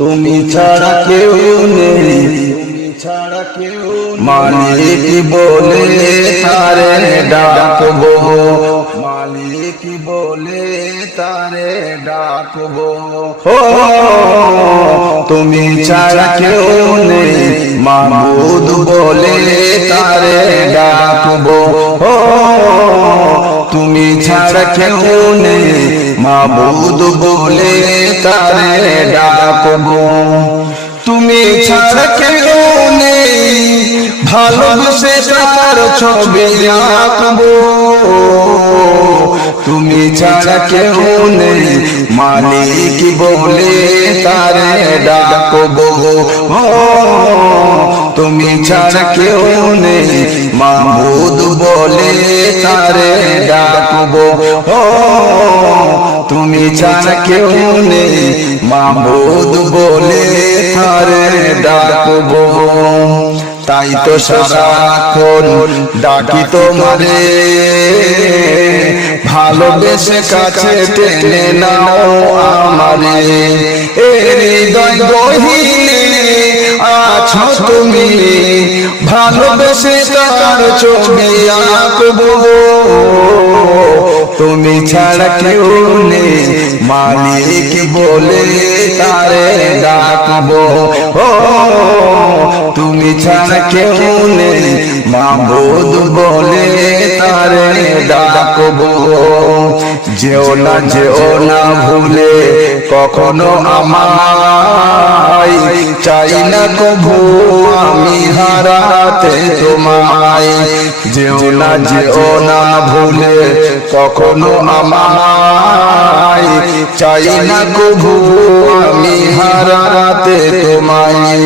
তুমি ছাড়া কেউ নেই, মালিক বলে তারে ডাকবো, মালিক বলে তারে ডাকবো। ও তুমি ছাড়া কেউ নেই, মাবুদ বলে তারে ডাকবো। ও তুমি ছাড়া কেউ নেই, মাবুদ বলে তারে ডাকবো। তুমি ছাড়া কেউ নেই, ভালোবেসে তার ছবি আঁকবো। তুমি ছাড়া কেউ নেই, মালিক বলে তারে ডাকবো। তুমি ছাড়া কেউ নেই, মাবুদ বলে তারে ডাকবো। তুমি ছাড়া কেউ নেই, মাবুদ বলে তারে ডাকবো। তাই তো সারাক্ষণ ডাকি তোমারে, ভালোবেসে কাছে টেনে নাও আমারে। হৃদয় গহীনে আছো তুমি, ভালোবেসে তার ছবি আঁকবো। তুমি ছাড়া কেউ নেই, মালিক বলে তারে ডাকবো। তুমি ছাড়া কেউ নেই, মাবুদ বলে তারে ডাকবো। যেও না ভুলে কখনো আমায়, চাই না কভু আমি হারাতে তোমায়। যেও না ভুলে কখনো আমায়, চাই না কভু আমি হারাতে তোমায়।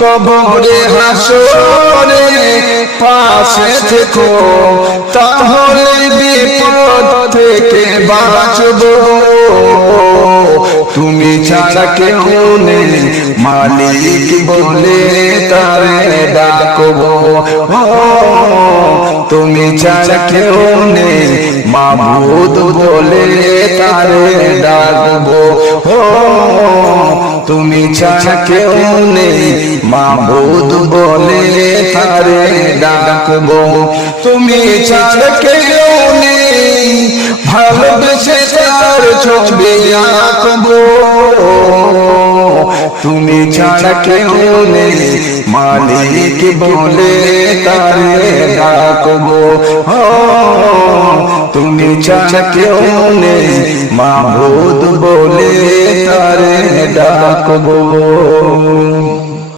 কবরে হাসরে পাশে থেকো, তাহলে বিপদ থেকে বাঁচবো। তুমি ছাড়া কেউ নেই, মালিক বলে তারে ডাকবো। তুমি ছাড়া কেউ নেই, মাবুদ বলে তারে ডাকবো। তুমি ছাড়া কেউ নেই, মাবুদ বলে তারে ডাকবো। তুমি ছাড়া কেউ নেই, ভালোবেসে তার ছবি আঁকবো। তুমি ছাড়া কেউ নেই, মালিক বলে তারে ডাকবো। তুমি ছাড়া কেউ নেই, মাবুদ বলে তারে ডাকবো।